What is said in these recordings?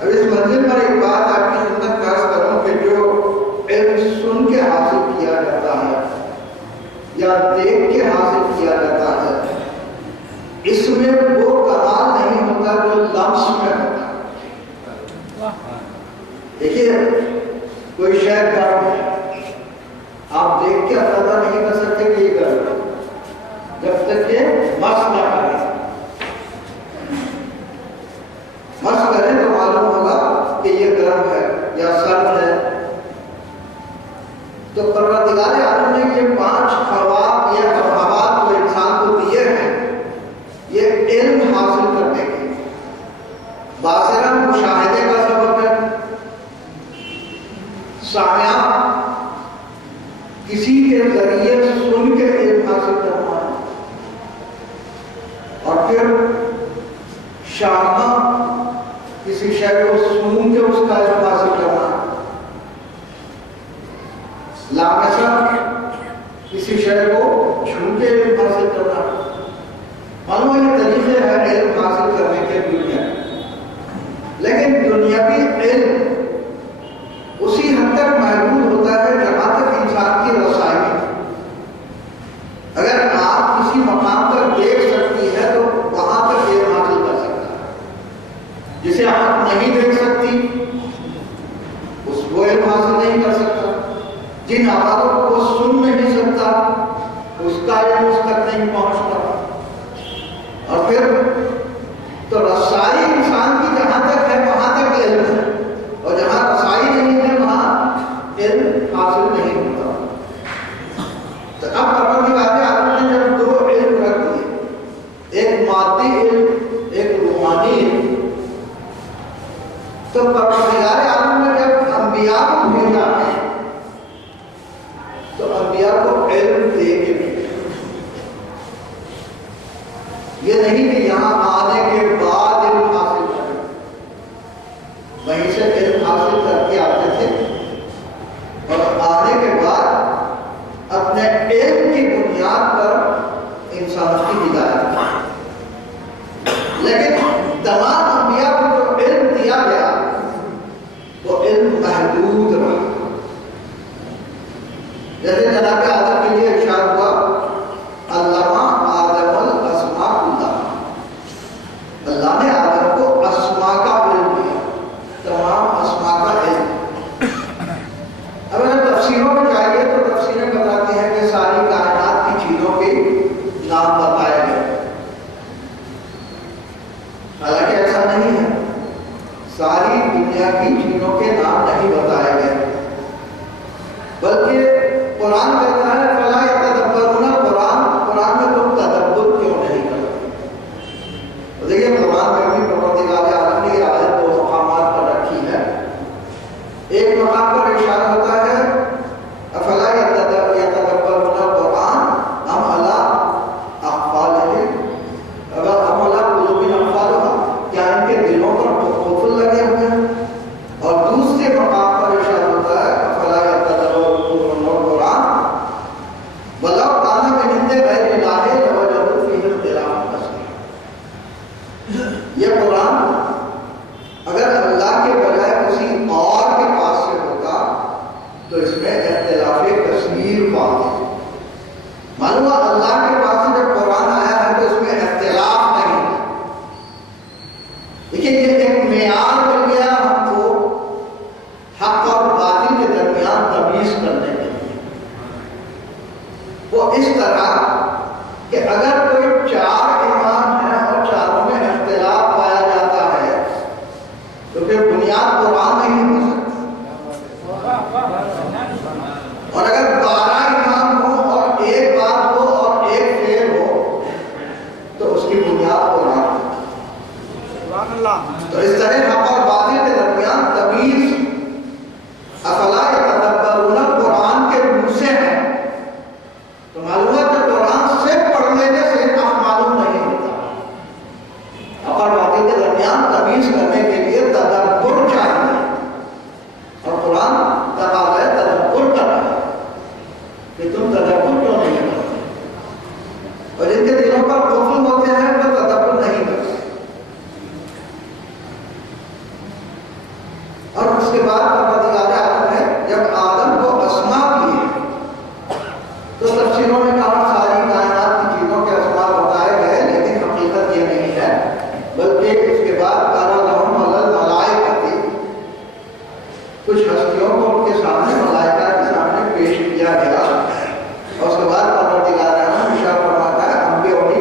اب اس جیسے کہ مس نہ کریں، مس کریں تو معلوم ہوگا کہ یہ گرم ہے یا سرد ہے۔ تو پروردگار عالم نے یہ 5 خواب یا خوابات جو انسان کو دیے ہیں یہ علم حاصل کرنے کے باصرہ مشاہدے کا سبب ہے، سامعہ کسی کے ذریعے سن کے علم حاصل کرنا ہے، اور پھر شامہ کسی شے کو سن کے اس کا علم حاصل کرنا ہے، لامسہ کسی شے کو چھو کے علم حاصل کرنا ہے۔ معلوم ہے یہ طریقے ہیں علم حاصل کرنے کے دنیا، لیکن دنیاوی علم اسی حد تک محدود ہوتا ہے جہاں تک انسان کی رسائی ہے۔ اگر آپ کسی مقام پر دیکھ سکتی ہے تو وہاں تک علم حاصل کر سکتا ہے، جسے آپ نہیں دیکھ سکتی اس کو علم حاصل نہیں کر سکتا، جن آوازوں کو وہ سن نہیں سکتا اس کا علم اس تک نہیں پہنچتا۔ اور پھر تو رسائی انسان کی جہاں تک ہے وہاں تک علم ہے، اور جہاں رسائی نہیں ہے وہاں علم حاصل نہیں ہوتا۔ تو اب پروردگار عالم نے جب 2 علم رکھ دیے، ایک مادی علم ایک روحانی علم، تو پروردگار عالم نے جب انبیاء کو بھیجا ہے تو انبیاء کو علم دے کے بھیجا۔ یہ نہیں کہ یہاں آنے کے بعد علم حاصل کریں، وہیں سے علم حاصل کر کے آتے تھے اور آنے کے بعد اپنے علم کی بنیاد پر انسان کی ہدایت۔ لیکن تمام انبیاء کو جو علم دیا گیا وہ علم محدود رہا۔ جیسے جناب آدم کے لیے ارشاد ہوا علامہ آدم الاسماء کلھا، اللہ نے آدم کو اسماء کا علم دیا، تمام اسماء کا علم۔ اب اگر تفسیروں میں جائیے تو تفسیریں بتاتی ہیں کہ ساری کائنات کی چیزوں کے نام بتائے گئے، حالانکہ ایسا نہیں ہے، ساری دنیا کی چیزوں کے نام نہیں بتائے گئے، بلکہ قرآن کہتا ہے فلا یتدبرون القرآن، قرآن میں تم تدبر کیوں نہیں کرتے؟ دیکھیے قرآن میں بھی پروردگار عالم نے یہ آیت 2 مقامات پر رکھی ہے۔ ایک مقام پر ارشاد ہوتا ہے افلا یتدبرون القرآن ام علی اقفالہم ام علی قلوب اقفالہا، کیا ان کے دلوں پر قفل لگے ہوئے ہیں؟ اور دوسرے مقام پر ارشاد ہوتا ہے افلا یتدبرون القرآن ولو کان من عند غیر اللہ لوجدوا فیہ اختلافا کثیرا۔ یہ قرآن اگر اللہ کے بجائے کسی اور کے پاس سے ہوتا تو اس میں اختلاف کثیر واقع۔ معلوم ہے اللہ کے پاس سے جب قرآن آیا ہے تو اس میں اختلاف نہیں ہے، لیکن یہ ایک معیار مل گیا ہم کو حق اور باطل کے درمیان تمیز کرنے کے لیے۔ وہ اس طرح کہ اگر کوئی 4 امام ہیں اور چاروں میں اختلاف پایا جاتا ہے تو پھر بنیاد قرآن نہیں ہو سکتی، اور اگر 12 امام ہو اور ایک بات ہو اور ایک فعل ہو تو اس کی بنیاد قرآن ہے۔ تو اس طرح حق اور باطل کے درمیان تمیز افلا یتدبرون القرآن کے منہ سے ہے۔ تو معلوم ہے کہ قرآن صرف پڑھ لینے سے اب معلوم نہیں ہوتا، حق اور باطل کے درمیان تمیز کرنے کے لیے تدبر چاہیے، اور قرآن تقاضا تدبر کر رہا ہے کہ تم تدبر کیوں نہیں کرتے، اور جن کے دلوں پر قفل ہوتے ہیں وہ تدبر نہیں کرتے۔ اور اس کے بعد پروردگار عالم نے جب آدم کو اسماء دیے تو تفسیروں میں کہا ساری کائنات کی چیزوں کے اسماء بتائے گئے، لیکن حقیقت یہ نہیں ہے، بلکہ اس کے بعد عرضہم علی الملائکہ، کچھ ہستیوں کو ان کے سامنے ملائکہ کے سامنے پیش کیا گیا، اور اس کے بعد پروردگار عالم ارشاد فرماتا ہے انبئونی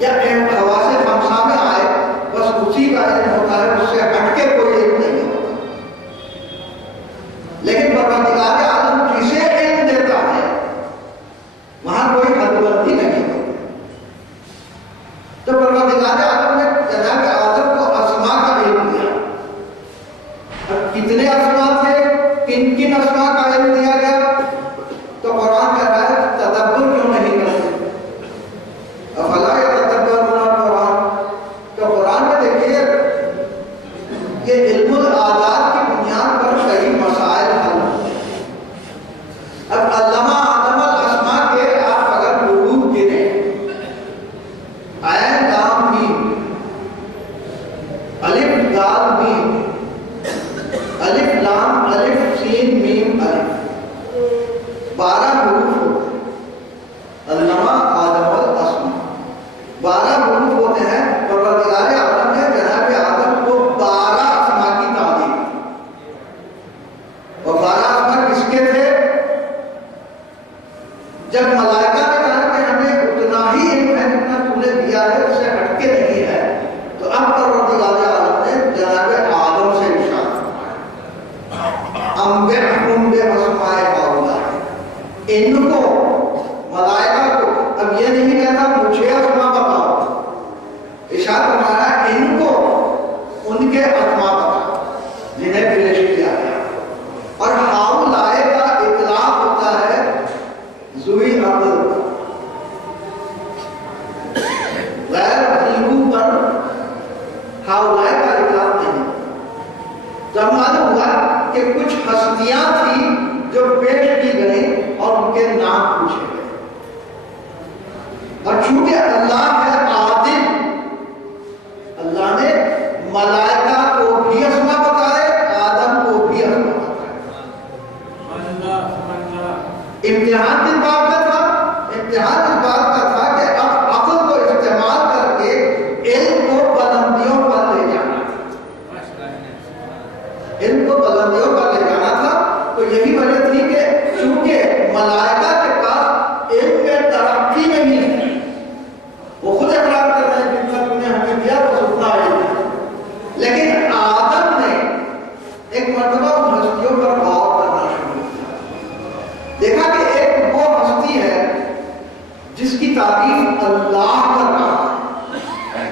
یا حواس خمسہ میں آئے بس اسی کا علم ہوتا ہے، اس سے ہٹ کے کوئی علم نہیں ہوتا. لیکن پروردگار عالم جسے علم دیتا ہے وہاں کوئی حد بندی نہیں ہوتی. تو پروردگار عالم نے جناب آدم کو اسماء کا علم دیا. اب کتنے اسماء تھے، کن کن اسماء کا علم دیا گیا؟ تو قرآن کہہ رہا ہے تدبر کیوں نہیں کرتے؟ افلا یتدبرون القرآن. تو قرآن میں دیکھیے یہ علم العادات کی بنیاد پر کئی مسائل حل ہوتے ہیں. اب علامہ آدم الاسماء کے آپ اگر حروف گنیں، عین لام میم، الف دال میم، الف لام الف سین میم الف، 12 حروف ہوتے ہیں. علامہ آدم الاسماء 12 حروف ہوتے ہیں. پروردگار عالم نے جناب آدم کو 12 اسماء کی تعلیم دی. اور 12 اسماء کس کے تھے؟ جب ملائکہ نے کہا کہ ہمیں اتنا ہی علم ہے جتنا تم نے دیا ہے، اس سے ہٹ کے نہیں ہے، تو اب پروردگار عالم نے جناب آدم سے ارشاد فرمایا انبئہم باسماء ہؤلاء. ان کو ملائکہ کو اب یہ نہیں کہتا مجھے اسماء بتاؤ، ارشاد فرمایا ان کو ان کے اسماء بتاؤ جنہیں پیش کیا گیا. اور ہؤلاء کا اطلاق ہوتا ہے ذوی عقل، غیر عقیلوں پر ہؤلاء کا اطلاق نہیں. جب معلوم ہوا کہ کچھ ہستیاں تھیں جو پیش کی گئیں اور ان کے نام پوچھے گئے. اور چونکہ اللہ ہے عادل، اللہ نے ملائکہ کو بھی اسماء بتائے، آدم کو بھی اسماء بتائے. امتحان کس بات کا تھا؟ امتحان اس بات کا تھا کہ اب عقل کو استعمال کر کے علم کو بلندیوں پر لے جانا تھا. علم کو بلندیوں پر لے جانا تھا. تو یہی وجہ تھی کہ چونکہ ملائکہ کے پاس علم میں ترقی نہیں ہے، وہ خود اقرار کر رہے ہیں جتنا تم نے ہمیں دیا بس اتنا علم ہے. لیکن آدم نے ایک مرتبہ ان ہستیوں پر غور کرنا شروع کیا. دیکھا کہ ایک وہ ہستی ہے جس کی تعریف اللہ کر رہا ہے،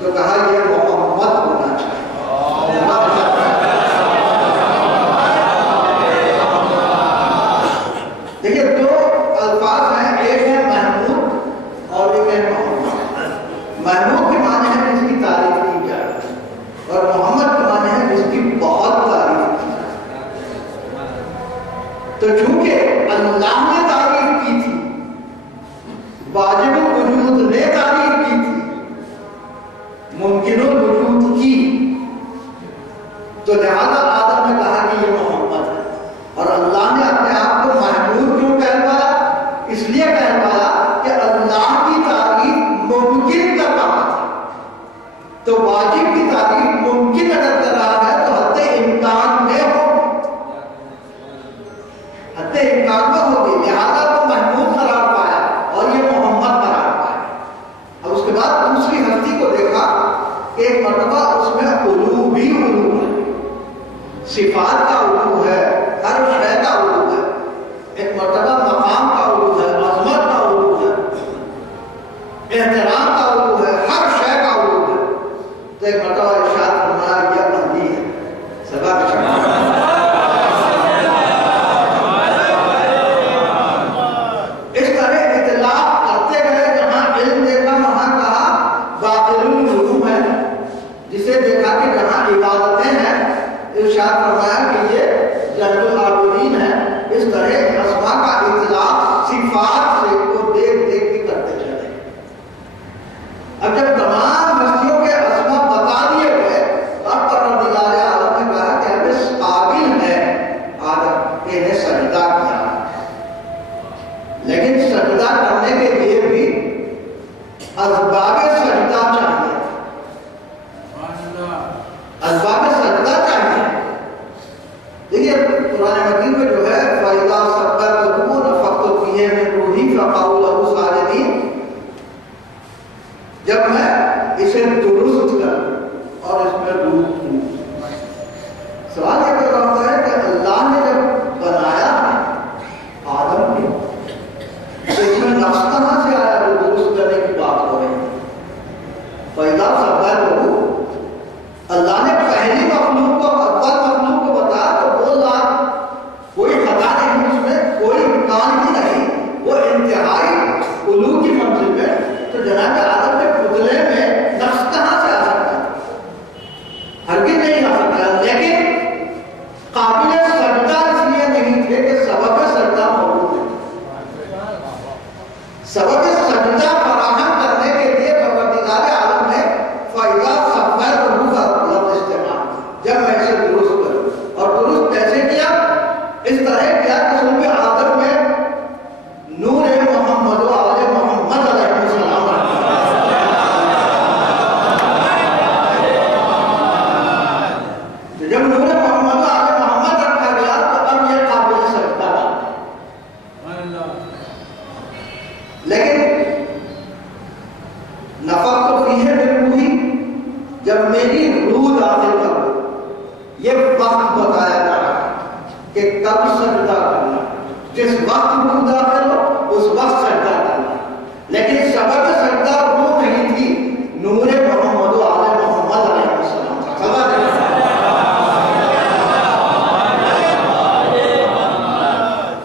تو کہا یہ محمد ہونا چاہیے. دیکھیے دو الفاظ ہیں، ایک ہے محمود اور ایک ہے محمد. محمود کے معنی ہے جس کی تعریف کی جائے، اور محمد کے معنی ہے جس کی بہت تعریف کی جائے. تو چونکہ اللہ نے تعریف کی تھی، واجب الوجود نے تعریف کی تھی، ممکن الوجود کی، تو لہذا آدم نے کہا کہ یہ محمد ہے. اور اللہ نے اپنے آپ کو محمود کیوں کہلوایا؟ اس لیے کہلوایا کہ اللہ کی تعریف ممکن کر رہا تھا. تو واجب کی تعریف ممکن اگر کر رہا ہے تو حد امکان میں ہوگی، حد امکان میں ہوگی. لہذا تو محمود قرار پایا اور یہ محمد قرار پایا. اب اس کے بعد دوسری ہستی کو دیکھا کہ ایک مرتبہ اس میں علو بھی علو ہے، صفات کا علو ہے، ہر شے کا علو ہے. ایک مرتبہ مقام کا علو ہے، عظمت کا علو ہے، احترام کا علو ہے، ہر شے کا علو ہے. تو ایک مرتبہ ارشاد فرمایا یہ بندی ہے سبا کے شمار. اس طرح اطلاق کرتے گئے، جہاں علم دیکھا وہاں کہا باطل العلوم ہے، جسے دیکھا کہ جہاں عبادتیں ہیں ارشاد فرمایا کہ یہ جلد العابدین ہے. اس طرح اسماء کا اطلاق صفات سے کو دیکھ دیکھ کے کرتے چلے. اب جب تمام ہستیوں کے اسماء بتا دیے گئے تو اب پروردگار عالم نے کہا کہ اب اس قابل ہے آدم کہ انہیں سجدہ کیا. لیکن سجدہ کرنے کے لیے بھی اسباب سجدہ چاہیے، اسباب سجدہ چاہیے. دیکھیے قرآن مجید میں جو ہے فَإِذَا سَبَّحْتُمُ نَفَخْتُ فِيهِ مِن رُّوحِي فَقَعُوا لَهُ سَاجِدِينَ. جب میں اسے درست کر اور اس میں روح ہوں. سوال یہ پیدا ہوتا ہے کہ اللہ نے جب بنایا ہے آدم کو تو اس میں نفس کہاں سے آیا جو درست کرنے کی بات ہو رہی ہے؟ فَإِذَا سَوَّاهُ اللہ نے پہلی مخلوق کو اول مخلوق کو بتایا تو وہ ذات کوئی خطا نہیں اس میں کوئی امکان ہی نہیں وہ انتہائی علو کی منزل میں. تو جناب آدم کے پتلے میں نفس کہاں سے آ سکتا ہے؟ ہرگز نہیں آ سکتا. لیکن قابل سجدہ اس لیے نہیں تھے کہ سبب سجدہ موجود ہے. سبب سجدہ فراہم کرنے کے لیے پروردگار عالم نے فائدہ سفر روح کا لفظ استعمال جب میں اسے درست کروں اور درست کیسے کیا؟ اس طرح کیا کہ صلب آدم میں نور محمد و آل محمد علیہ السلام جب نور محمد و آل محمد رکھا گیا تو اب یہ قابل سجدہ بنا. لیکن نفخت فیہ من روحی جب میری روح داخل کرو یہ وقت بتایا جا رہا ہے کہ کب سجدہ کرنا. جس وقت روح داخل ہو اس وقت سجدہ کرنا. لیکن سبب سجدہ روح نہیں تھی نور محمد و آل محمد علیہ السلام کا سبب ہے.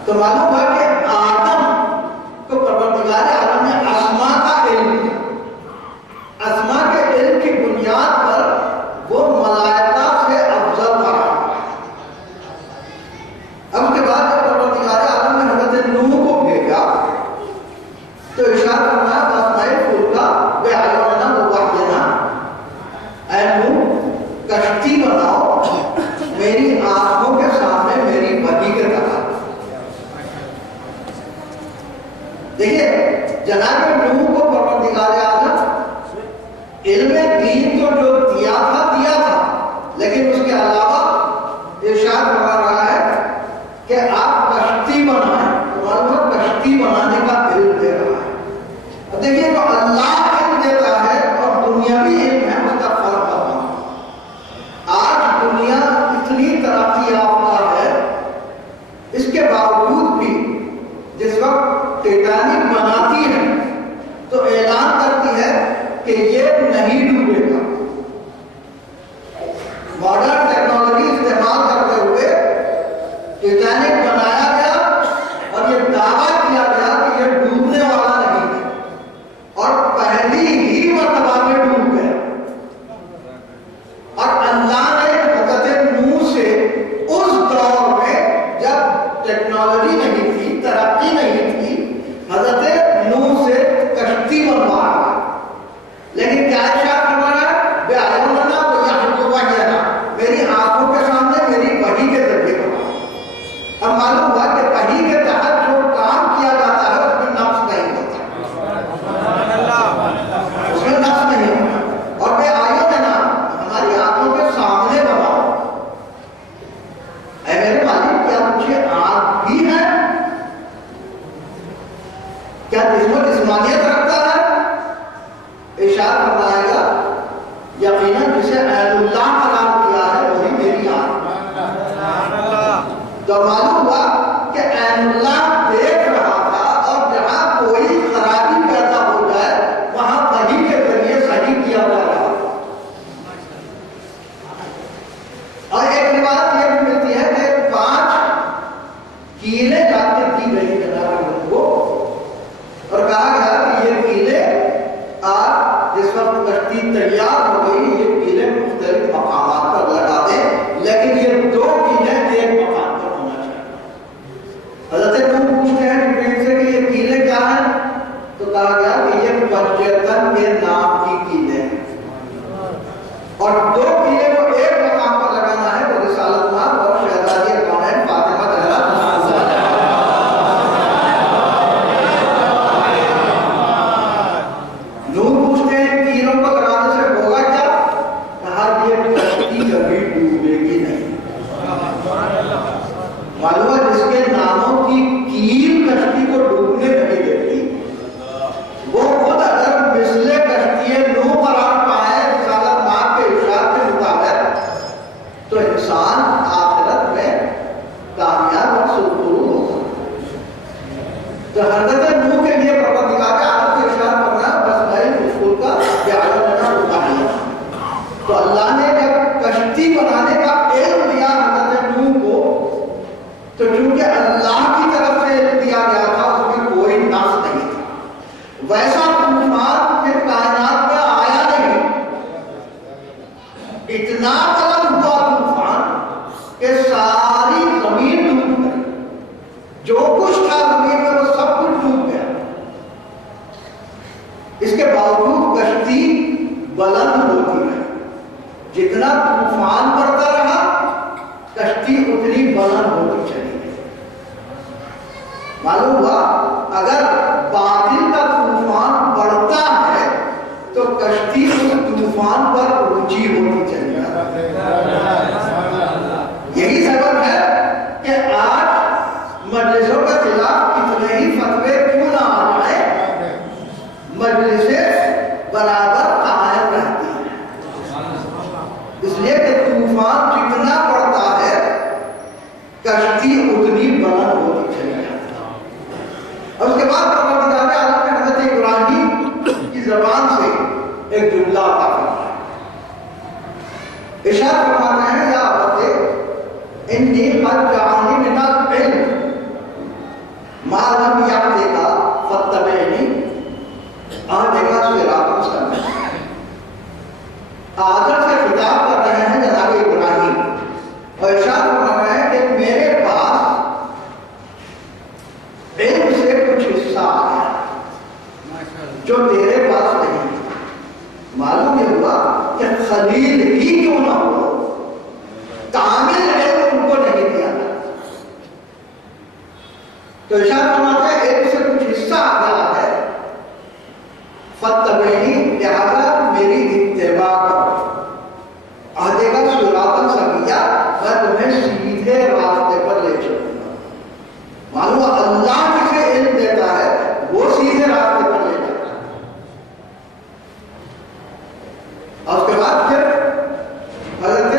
تو معلوم ہوا کہ آدم کو پروردگار عالم نے اسما کا علم دیا. اسما کے علم کی بنیاد پر وہ ملائکہ سے افضل قرار. اب اس کے بعد جب پروردگار عالم نے حضرت نوح کو بھیجا تو ارشاد فرمایا باسمائے فلکا بعیوننا ووحینا اے نوح کشتی بناؤ میری آنکھوں کے سامنے میری وحی کے طرح. دیکھیے جناب نوح کو پروردگار عالم علم دین کو جو دیا تھا لیکن اس کے علاوہ ارشاد فرما رہا ہے کہ آپ کشتی بنائیں. معلوم کشتی بنانے کا علم دے رہا ہے. اب دیکھیے جو اللہ علم دیتا ہے اور دنیاوی علم ہے اس کا فرق ہوتا ہے. آج دنیا اتنی ترقی یافتہ ہے اس کے باوجود بھی جس وقت ٹیٹانک بناتی ہے تو اعلان کرتی ہے کہ یہ نہیں ڈوبے گا. ماڈرن ٹیکنالوجی استعمال کرتے ہوئے ٹیٹانک بنایا گیا اور یہ دعویٰ کیا گیا کہ یہ ڈوبنے والا نہیں ہے اور پہلی ہی مرتبہ میں ڈوب گیا. اور اللہ نے حضرت نوح سے اس دور میں جب ٹیکنالوجی نہیں تھی ترقی نہیں تھی حضرت نوح سے کشتی بنوا رہا ہے. لیکن کیا ارشاد فرما رہا ہے بعیوننا ووحینا میری آنکھوں کے سامنے میری وحی کے ذریعے بنا. اب معلوم ہوا کہ وحی کے تحت جو کام کیا جاتا ہے اس میں نفس نہیں ہوتا. اس میں نفس نہیں ہوتا. اور بعیوننا ہماری آنکھوں کے سامنے بناؤ. اے میرے مالک کیا مجھے آنکھ بھی ہے؟ کیا جسم و جسمانیت رکھتا ہے؟ ارشاد فرمائے گا یقیناً جسے عین اللہ قرار دیا ہے وہی میری آنکھ. تو معلوم ہوا کہ عین اللہ دیکھ رہا تھا اور جہاں کوئی خرابی پیدا ہو جائے وہاں وحی کے ذریعے صحیح کیا جا رہا. اور ایک روایت یہ بھی ملتی ہے کہ 5 کیلیں جا کے دی گئی جناب کو اور کہا گیا کہ یہ کیلے آج جس وقت کشتی تیار ہو گئی یہ کیلے مختلف مقامات پر لگا دیں لیکن یہ 2 کیلے ایک مقام پر ہونا چاہیے. حضرت نوح پوچھتے ہیں جبریل سے کہ یہ کیلے کیا ہیں تو کہا گیا کہ یہ بجتن کے نام کی کیلے ہیں اور 2 کیلے کو ایک مقام پر لگانا ہے وہ رسالت مآب اور شہزادی کونین فاطمہ زہرا. نوح پوچھتے ہیں تیروں کو لگانے سے ہوگا کیا؟ کہا یہ کشتی کبھی ڈوبے گی نہیں. معلوم ہے جس کے ناموں کی کیل کشتی کو ڈوبنے نہیں دیتی وہ خود اگر مثل کشتی ویسا طوفان پھر کائنات میں آیا نہیں. اتنا بلند ہوا طوفان کہ ساری زمین ڈوب گئی. جو کچھ تھا زمین میں وہ سب کچھ ڈوب گیا. اس کے باوجود کشتی بلند ہوتی رہی. جتنا طوفان بڑھتا رہا کشتی اتنی بلند ہوتی چلی گئی. معلوم ہوا اگر باطل کا طوفان بڑھتا ہے تو کشتی اس طوفان پر اونچی ہوتی چلی جاتی ہے. یہی سبب ہے کہ آج مجلسوں کے خلاف کتنے ہی فتوے کیوں نہ آ جائے مجلسیں برابر قائم رہتی ہیں. اس لیے کہ طوفان جتنا بڑھتا ہے کشتی اتنی بلند ہوتی چلی جاتی ہے. اور اس کے بعد پروردگار عالم نے حضرت ابراہیم کی زبان سے ایک جملہ عطا فرمایا. ارشاد فرماتے ہیں یا ابت انی قد جعلنی من العلم ما لم یأتک فاتبعنی. آج دیکھا صراط مستقیم. آدر سے خطاب کر رہے ہیں جناب ابراہیم اور ارشاد فرما رہے ہیں کہ میرے پاس علم سے کچھ حصہ آ گیا جو تیرے پاس نہیں. معلوم یہ ہوا کہ خلیل ہی کیوں نہ ہو کامل علم ان کو نہیں دیا تھا. تو ارشاد فرماتا ہے علم سے کچھ حصہ آ گیا ہے فاتبعنی لہذا میری اتباع کرو. عہدے کا صراطا سویا میں تمہیں سیدھے راستے پر لے چلوں گا. معلوم اللہ جسے علم دیتا ہے وہ سیدھے راستے پر لے جاتا ہے. اور اس کے بعد پھر حضرت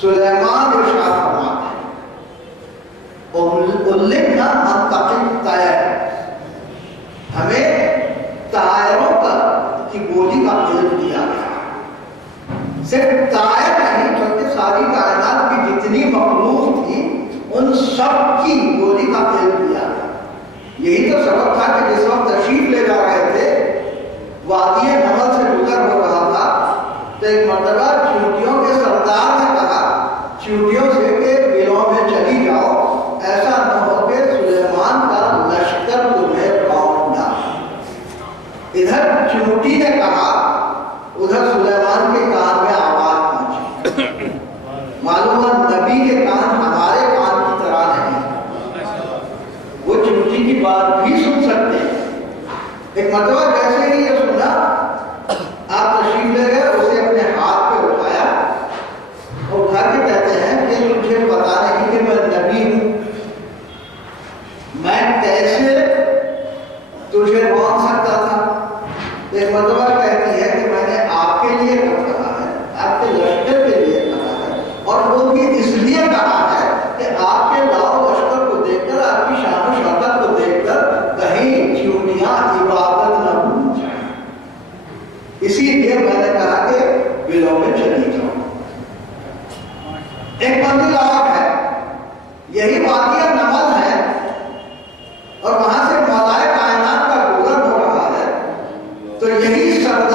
سلیمان ارشاد فرماتے ہیں علمنا منطق الطیر. ہمیں طائروں کی بولی کا علم دیا گیا. صرف طائر نہیں بلکہ ساری کائنات کی جتنی مخلوق تھی ان سب کی بولی کا علم دیا گیا. یہی تو سبب تھا کہ جس وقت تشریف لے جا رہے تھے وادی نمل سے گزر ہو رہا تھا تو ایک مرتبہ چیونٹیوں کے سردار نے کہا چیونٹیوں سے کہ بلوں میں چلی جاؤ ایسا نہ ہو کہ سلیمان کا لشکر تمہیں پاؤں ڈالے. ادھر چیونٹی نے کہا ادھر سلیمان کے کان میں آواز پہنچی. معلوم ہے نبی کے کان ہمارے کان کی طرح نہیں. وہ چیونٹی کی بات بھی سن سکتے ہیں. ایک مرتبہ جیسے ہی یہ سنا آپ تشریف لے گئے اسے اپنے ہاتھ پہ اٹھایا اور اٹھا کے کہتے ہیں کہ تجھے پتا نہیں کہ میں نبی ہوں. میں کیسے تجھے مان سکتا تھا. ایک مرتبہ کہتی ہے کہ میں نے آپ کے لیے کہا ہے آپ کے لشکر کے لیے کہا ہے اور وہ بھی اس لیے کہا ہے کہ آپ کے لاؤ لشکر کو دیکھ کر آپ کی شان و شوکت کو دیکھ کر کہیں چیونٹیاں عبادت نہ بھول جائیں. اسی لیے میں نے کہا کہ بلوں میں چلی جاؤ. ایک منزل اور ہے یہی وادی نمل ہے اور وہاں سے مولائے کائنات کا گزر ہو رہا ہے. تو یہی سب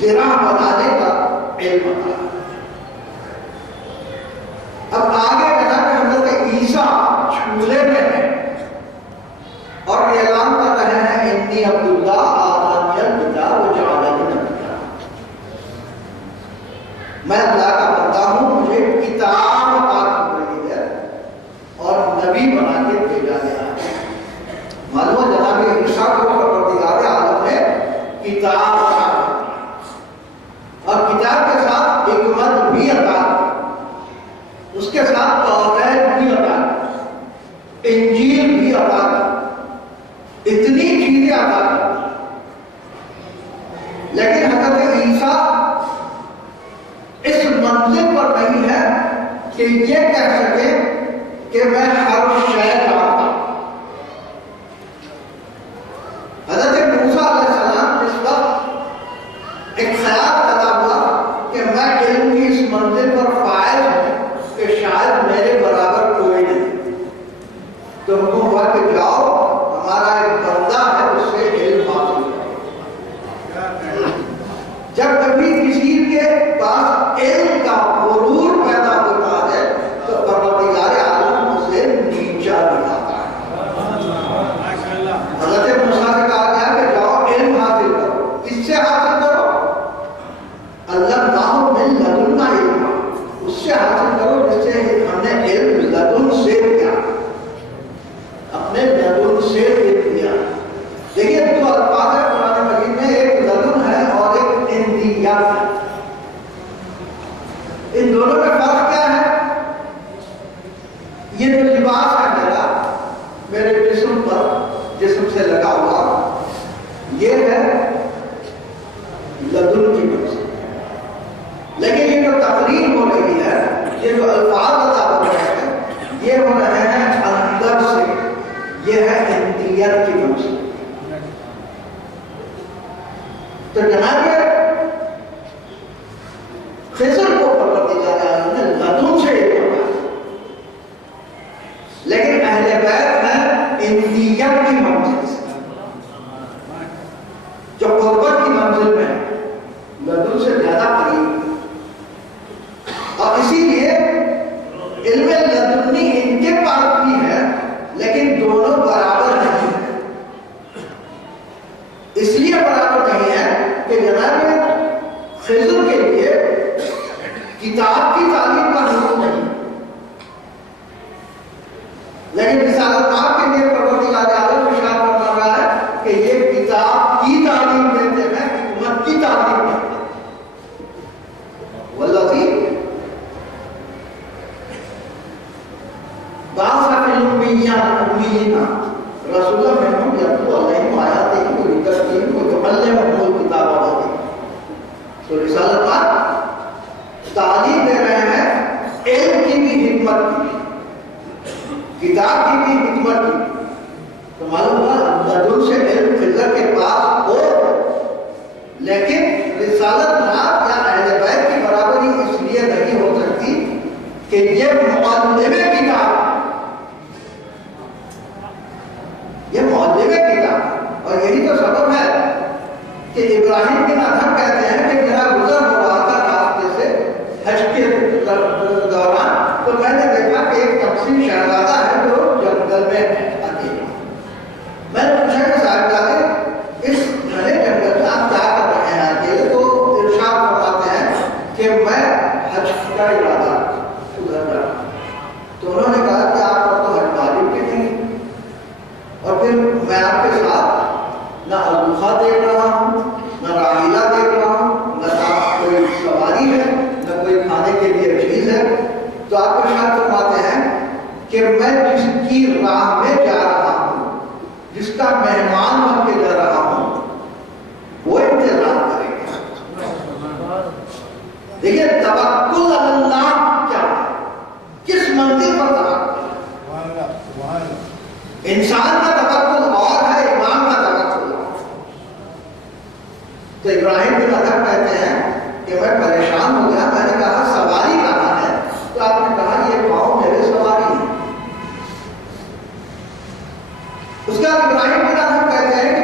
ذرا بنانے کا علم تھا۔ اب آگے جناب حضرت عیسیٰ چولہے میں ہیں اور اعلان کر رہے ہیں انی عبداللہ آتانی الکتاب وجعلنی نبیّا، میں اللہ کا بندہ ہوں، مجھے کتاب عطا کی گئی ہے اور نبی بنا کے بھیجا گیا ہے۔ معلوم جناب عیسیٰ کو پروردگار عالم نے کتاب عطا کی اور کتاب کے ساتھ حکمت بھی عطا کی، اس کے ساتھ توریت بھی عطا کی، انجیل بھی عطا کی، اتنی چیزیں عطا کی۔ لیکن حضرت عیسیٰ اس منزل پر نہیں ہے کہ یہ کہہ سکے کہ میں ہر شے جانتا ہوں۔ حضرت موسیٰ علیہ السلام اس وقت ایک خیال پیدا ہوا کہ میں علم کی اس منزل پر فائز ہوں کہ شاید میرے برابر کوئی نہیں، تو حکم ہوا کہ جاؤ ہمارا ایک بندہ ہے اس سے علم حاصل کرو۔ جب کبھی کسی کے پاس علم کا غرور پیدا ہوتا ہے تو پروردگار عالم اسے نیچا دکھاتا ہے۔ حضرت موسیٰ سے کہا گیا کہ جاؤ علم حاصل کرو، کس سے حاصل کرو؟ علمناہ من لدنا علما، اس سے حاصل کرو جس سے ہم نے علم لدن سے کیا، اپنے لدن سے کیا۔ دیکھیے دو الفاظ ہے قرآن مجید میں، ایک لدن ہے اور ایک اندیات ہے۔ ان دونوں میں فرق کیا ہے؟ یہ جو لباس ہے میرے جسم پر، جسم سے لگا ہوا، یہ ہے لدن کی وجہ سے، لیکن یہ جو تقریر ہو رہی ہے، یہ جو الفاظ ادا ہو رہے ہیں، یہ ہو رہے ہیں اندر سے، یہ ہے انتیت کی وجہ سے۔ تو جناب خضر کو پروردگار عالم نے لدن سے پڑھا، لیکن اہل بیت ہے انتیت کی منزل سے، جو قربت کی منزل میں لدن سے زیادہ قریب، اور اسی لیے علم لدنی ان کے پاس بھی ہے لیکن دونوں برابر نہیں ہیں۔ اس لیے برابر نہیں ہے کہ جناب خضر کے لیے کتاب کی تعلیم کا حکم نہیں، لیکن رسالت پاک کے لیے پروردگار عالم ارشاد فرما رہا ہے کہ یہ کتاب کی تعلیم دیتے ہیں، حکمت کی تعلیم دیتے ہیں۔ والذی بعث فی الأمیین رسولا منہم یتلو علیہم آیاتہ ویزکیہم ویعلمہم الکتاب والحکمہ۔ تو رسالت پاک تعلیم دے رہے ہیں علم کی بھی، حکمت کی بھی، کتاب کی بھی، حکمت کی بھی۔ تو معلوم ہوا لدن سے علم خضر کے پاس ہو، لیکن رسالت نام یا اہل بیت کی برابری اس لیے نہیں ہو سکتی کہ یہ معلم کتاب، یہ معلم کتاب، اور یہی تو سبب ہے کہ ابراہیم بن ادھم کہتے ہیں کہ میرا گزر ہو رہا تھا راستے سے حج کے دوران، تو میں نے دیکھا کہ ایک تقسیم شہزادہ ہے جو جنگل میں اکیلا۔ میں نے پوچھا کہ صاحبزادے اس گھنے جنگل میں آپ کیا کر رہے ہیں اکیلے؟ تو ارشاد فرماتے ہیں کہ میں حج کا ارادہ ادھر جا رہا ہوں۔ تو انہوں نے کہا کہ آپ پر تو حج واجب کے نہیں، اور پھر میں آپ کے ساتھ نہ الوخا دیکھ رہا ہوں، نہ راحیلہ دیکھ رہا ہوں، نہ کوئی سواری ہے، نہ کوئی کھانے کے لیے چیز ہے۔ تو آپ ارشاد فرماتے ہیں کہ میں جس کی راہ میں جا رہا ہوں، جس کا مہمان بن کے جا رہا ہوں، وہ انتظام کرے گا۔ دیکھیے توکل اللہ کیا ہے، کس منزل پر توکل ہے؟ انسان کا توکل اور ہے، امام کا توکل اور۔ تو ابراہیم بن ادھم کہتے ہیں کہ میں پریشان ہو گیا، میں نے کہا سواری کہاں ہے؟ تو آپ نے کہا یہ پاؤں میرے سواری ہے۔ اس کے بعد ابراہیم بن ادھم کہتے ہیں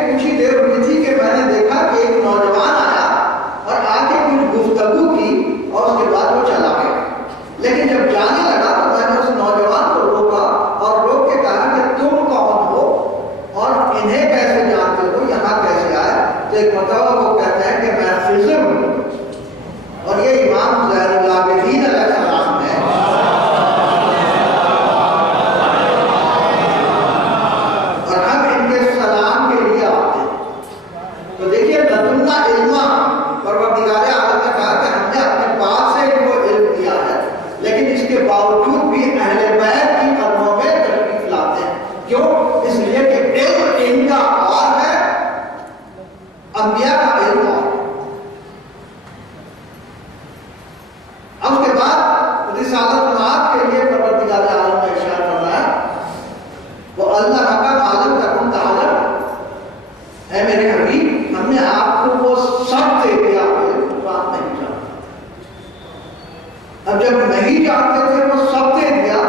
چاہتے تھے وہ سب دے دیا،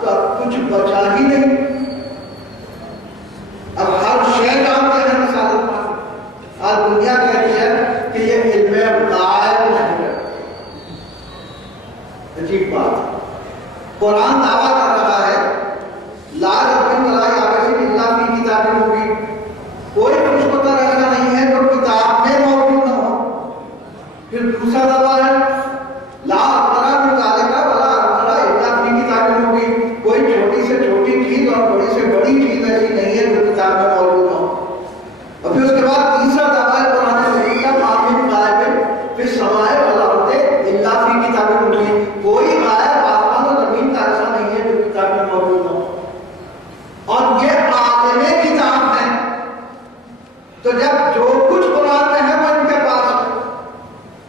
تو اب کچھ بچا ہی نہیں۔ اب ہر شے جانتے ہیں رسالت میں۔ آج دنیا کہتی ہے کہ یہ علم غائب نہیں ہے۔ عجیب بات ہے۔ قرآن دعویٰ کر رہا ہے لا رب ولا یابس الا فی کتاب مبین، کوئی کچھ پتہ ایسا نہیں ہے جو کتاب میں موجود نہ ہو۔ پھر دوسرا دعویٰ ہے لا اکبر من ذالک ولا اکبر الا فی کتاب مبین، کوئی چھوٹی سے چھوٹی چیز اور بڑی سے بڑی چیز ایسی نہیں ہے جو کتاب میں موجود نہ ہو۔ اور پھر اس کے بعد تیسرا دعویٰ ہے قرآن مجید کا ما من غائب فی السماء والارض الا فی کتاب مبین، کوئی غائب آسمان و زمین کا ایسا نہیں ہے جو کتاب میں موجود نہ ہو۔ اور یہ عالم کتاب ہے، تو جب جو کچھ قرآن میں ہے وہ ان کے پاس ہے،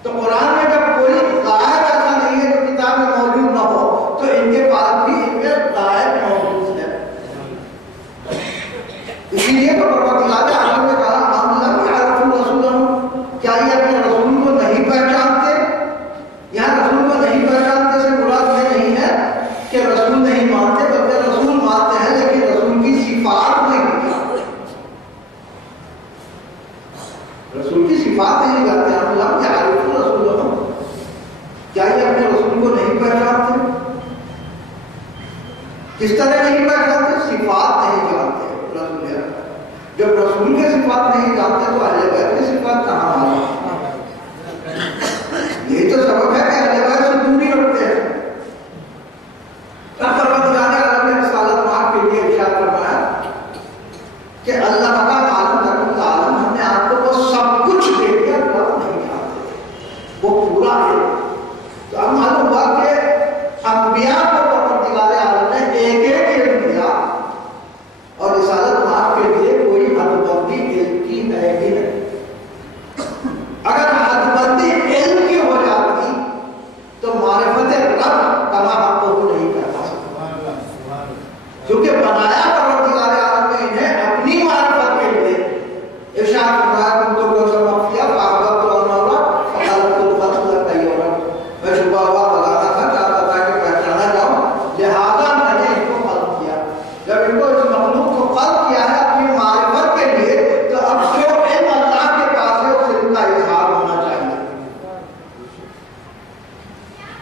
تو قرآن میں جب کوئی غائب ایسا نہیں ہے جو کتاب میں موجود نہ ہو، تو ان کے پاس بھی ان میں غائب موجود ہے۔ اسی لیے تو پروردگار عالم نے کہا ہم لم یعرفوا رسولہم، کیا یہ اپنے رسول کو نہیں پہچانتے؟ یہاں رسول کو نہیں پہچانتے سے مراد یہ نہیں ہے کہ رسول نہیں مانتے، بلکہ رسول مانتے ہیں لیکن رسول کی صفات نہیں جانتے۔ رسول کی صفات نہیں جانتے۔ ہم لم یعرفوا رسولہم، کیا یہ اپنے رسول کو نہیں پہچانتے؟ کس طرح نہیں پہچانتے؟ صفات نہیں جانتے رسول ہے۔ جب رسول کے صفات نہیں جانتے تو اہل بیت کی صفات کہاں مانتے؟ یہی تو سبب ہے کہ اہل بیت سے دوری رکھتے ہیں۔ پروردگار عالم نے رسالت مآب کے لیے ارشاد فرمایا کہ اللہ کا عالم تکم عالم، ہم نے آپ کو وہ سب کچھ دے دیا جو آپ نہیں جانتے، وہ پورا ہے۔ تو اب معلوم ہوا کہ انبیاء کو پروردگار عالم نے ایک ایک علم دیا، اور رسالت مآب کے لیے کوئی حد بندی علم کی ہے ہی نہیں۔ اگر حد بندی علم کی ہو جاتی تو معرفت رب کما حق کو نہیں کر سکتا، کیونکہ بنایا پروردگار عالم نے انہیں اپنی معرفت کے لیے۔ ارشاد فرمایا کنتم بشرا مخفیا فاحببت ان اعرف فخلقت الخلق طیرا، میں چھپا ہوا بلانا تھا، چاہتا تھا کہ پہچانا جاؤں، لہذا میں نے ان کو خلق کیا۔ جب ان کو اس مخلوق کو خلق کیا ہے اپنی معرفت کے لیے، تو اب جو علم اللہ کے پاس ہے اس علم کا اظہار ہونا چاہیے۔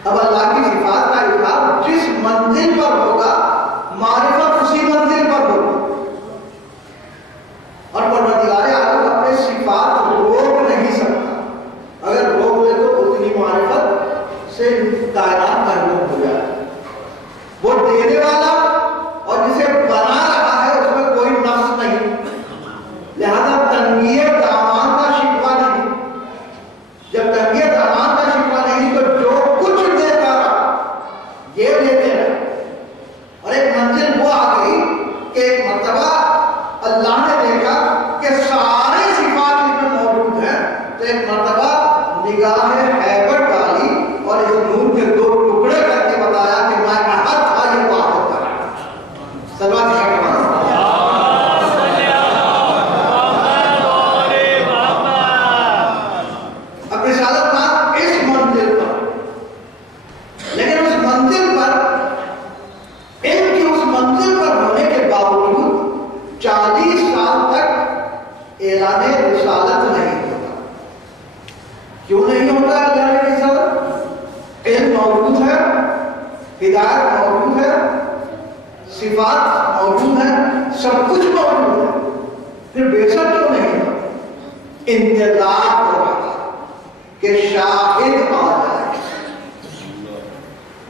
اب اللہ کی صفات کا اظہار جس منزل پر ہوگا معرفت اسی منزل پر ہوگی، اور پروردگار عالم اپنے صفات روک نہیں سکتا۔ اگر روک لے تو اتنی معرفت سے کائنات محروم ہو جائے۔ وہ دینے والا اور جسے بنا رہا ہے اس میں کوئی نقص نہیں، لہذا تنگی دامان کا شکوہ نہیں۔ جب تنگی دامان کا شکوہ نہیں تو جو کچھ دیتا رہا یہ دیتے رہے۔ اور ایک منزل وہ آ گئی کہ ایک مرتبہ اللہ نے دیکھا کہ ساری صفات اس میں موجود ہیں، تو ایک مرتبہ نگاہ ہیبت ڈالی اور اس نور کے دو ٹکڑے کر کے بتایا کہ میں احد تھا، یہ واحد تھا۔ سلوات اب رسالت مآب اس منزل پر، لیکن اس منزل پر علم کی اس منزل پر ہونے کے باوجود 40 سال تک اعلان رسالت نہیں ہوتا۔ کیوں نہیں ہوتا اعلان رسالت؟ علم موجود ہے، ہدایت موجود ہے، صفات موجود ہے، سب کچھ موجود ہے، پھر بے شک کیوں نہیں ہوتا؟ انتظار ہو رہا کہ شاہد آ جائے۔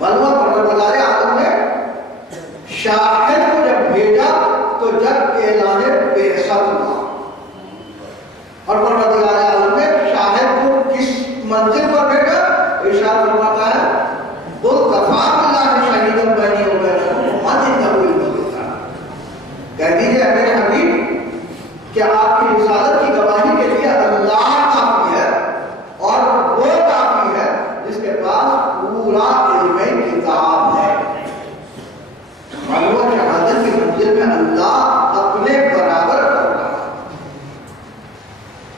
معلوم پروردگار عالم نے شاہد کو جب بھیجا تو جب اعلان بعثت ہوا، اور پروردگار عالم نے شاہد کو کس منزل پر بھیجا؟ ارشاد فرماتا ہے قل کفیٰ باللہ شہیدا بینی و بینکم ومن عنده علم الکتاب، کہہ دیجیے میرے حبیب کہ آپ کی رسالت کی گواہی کے لیے اللہ کافی ہے، اور وہ کافی ہے جس کے پاس پورا علم کتاب ہے۔ معلوم شہادت کی منزل میں اللہ اپنے برابر کر رہا ہے۔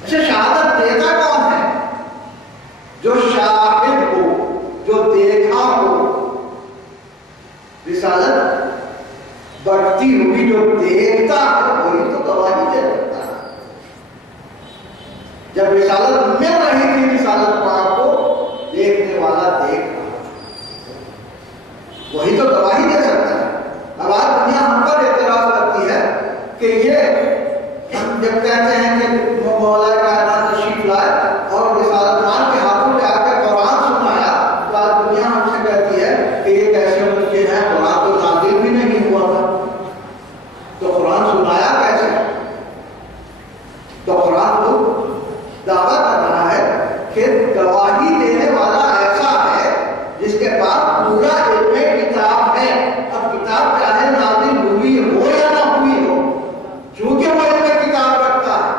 اچھا، شہادت دیتا کون ہے؟ جو شاہد ہو، جو دیکھا ہو، رسالت بڑھتی ہوئی جو دیکھتا ہے وہی تو گواہی دے سکتا ہے. جب رسالت مل رہی تھی رسالت پاک کو دیکھنے والا دیکھ رہا وہی تو گواہی دے سکتا ہے. اب آج دنیا ہم پر اعتراض کرتی ہے کہ یہ ہم جب کہتے ہیں کہ مولا کائنات تشریف لائے اور رسالت مان کے ہاتھوں پہ آ کے قرآن سنایا تو آج دنیا ہم سے کہتی ہے کہ یہ کیسے ممکن ہے, قرآن تو نازل بھی نہیں ہوا تھا تو قرآن سنایا کیسے. تو قرآن تو دعویٰ کر رہا ہے کہ گواہی دینے والا ایسا ہے جس کے پاس پورا علم کتاب ہے. اب کتاب چاہے نازل ہوئی ہو یا نہ ہوئی ہو, چونکہ وہ علم کتاب رکھتا ہے.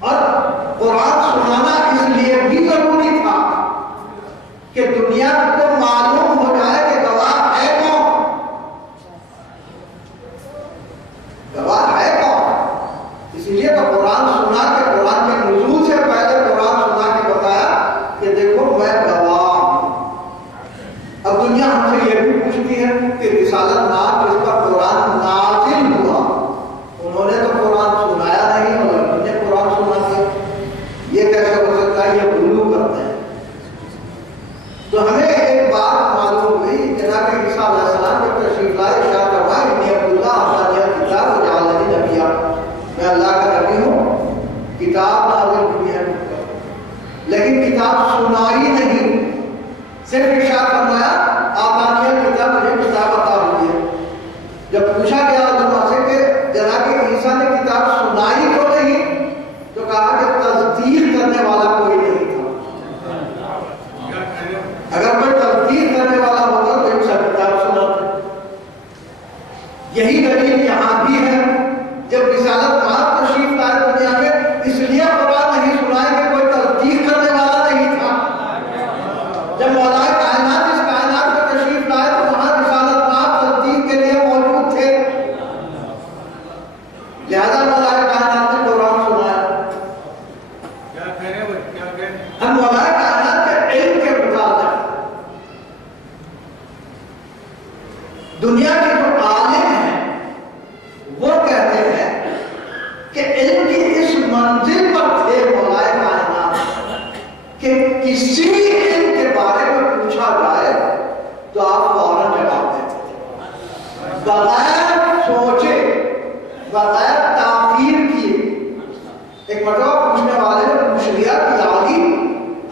اور قرآن سنانا اس لیے بھی ضروری تھا کہ دنیا کو معلوم ہو جائے کہ گواہ ہے کون, گواہ ہے کون. اس لیے تو قرآن سنا کے قرآن کے نزول سے پہلے قرآن سنا کے بتایا کہ دیکھو میں گواہ ہوں. اب دنیا ہم سے یہ بھی پوچھتی ہے کہ رسالت نام جس پر قرآن نازل ہوا انہوں نے تو قرآن سنایا نہیں اور انہوں نے قرآن سنا دیا, یہ کیسے ہو سکتا ہے, یہ غلو کرتے ہیں. تو ہمیں ایک بات معلوم ہوئی جناب عیسیٰ علیہ السلام جب تشریف لائے ارشاد فرمایا انی عبداللہ آتانی الکتاب وجعلنی نبیا, میں اللہ کا نبی ہوں, کتاب نازل ہوئی ہے لیکن کتاب سنائی نہیں, صرف ارشاد فرمایا آتانی الکتاب, مجھے کتاب عطا ہوئی ہے. جب پوچھا گیا علماء سے کہ جناب عیسیٰ نے کتاب سنائی کیوں نہیں تو کہا کہ تصدیق کرنے والا کوئی نہیں تھا. اگر کوئی تصدیق کرنے والا ہوتا تو ان سب کتاب سناتے. یہی دلیل یہاں بھی ہے. جب رسالت مآب تشریف لائے دنیا میں اس لیے قرآن نہیں سنائے کہ کوئی تصدیق کرنے والا نہیں تھا. جب مولا کائنات اس کائنات میں تشریف لائے تو وہاں رسالت مآب تصدیق کے لیے موجود تھے, لہذا مولا کائنات نے قرآن سنایا. ہم مولا کائنات کے علم کے مطابق دنیا کے جو عالم ہیں وہ کہتے ہیں کہ علم کی اس منزل پر تھے مولا کائنات کہ کسی علم کے بارے میں پوچھا جائے تو آپ فوراً جواب دیتے تھے بغیر سوچے, بغیر تاخیر کیے. ایک مرتبہ پوچھنے والے نے پوچھ لیا کہ عالی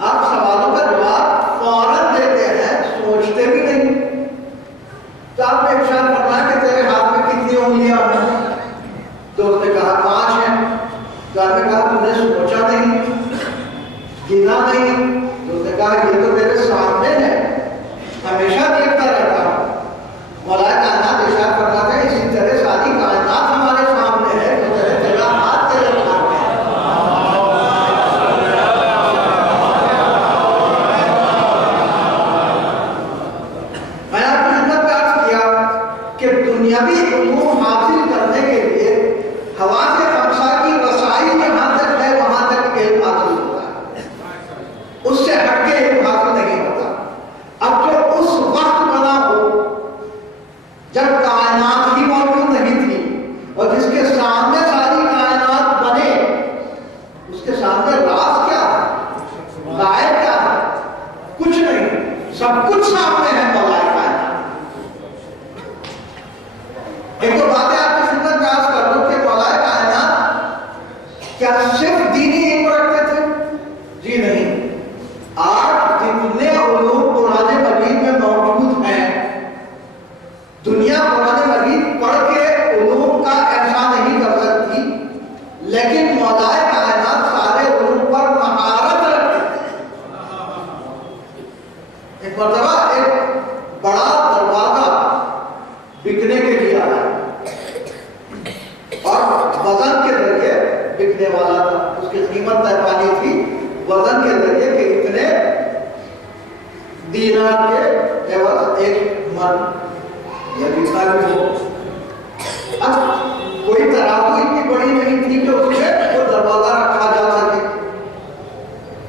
آپ سوالوں کا جواب فوراً دیتے ہیں, سوچتے بھی نہیں. تو آپ نے ارشاد فرمایا کہ تیرے ہاتھ میں کتنی انگلیاں ہیں؟ تو اس نے کہا 5 ہیں. تو آپ نے کہا تم نے سوچا نہیں, گنا نہیں؟ تو اس نے کہا یہ تو میرے سامنے ہے, ہمیشہ دیکھتا رہتا ہوں. مولا کائنات ارشاد فرماتے ہیں اسی طرح ساری کائنات ہمارے سامنے ہے, تو تیرا ہاتھ تیرے سامنے ہے. میں آپ کی خدمت میں عرض کیا کہ دنیاوی علوم حاصل کرنے کے لیے حواس خمسہ کی رسائی جہاں تک ہے وہاں تک علم حاصل ہوتا ہے, اس سے ہٹ کے علم حاصل نہیں ہوتا. اب جو اس وقت بنا ہو جب کائنات ہی موجود نہیں تھی اور جس کے سامنے ساری کائنات بنے, اس کے سامنے راز کیا ہے, غائب کیا ہے, کچھ نہیں, سب کچھ سامنے ہے مولا کائنات. ایک تو باتیں آپ کی خدمت میں عرض کر دوں کہ مولا کائنات کیا صرف دینی علم رکھتے تھے؟ جی نہیں. آج جتنے علوم قرآن مجید میں موجود ہیں دنیا قرآن مجید پڑھ کے علوم کا ایسا نہیں کر سکتی, لیکن مولا کائنات سارے علوم پر مہارت رکھتے تھے. ایک مرتبہ ایک بڑا دروازہ بکنے کے لیے آیا اور وزن کے ذریعے بکنے والا تھا, اس کی قیمت طے پانی تھی وزن کے ذریعے کہ اتنے دینار کے عوض 1 من یا جتنا بھی ہو. اب کوئی ترازو اتنی بڑی نہیں تھی کہ اس میں وہ دروازہ رکھا جا سکے.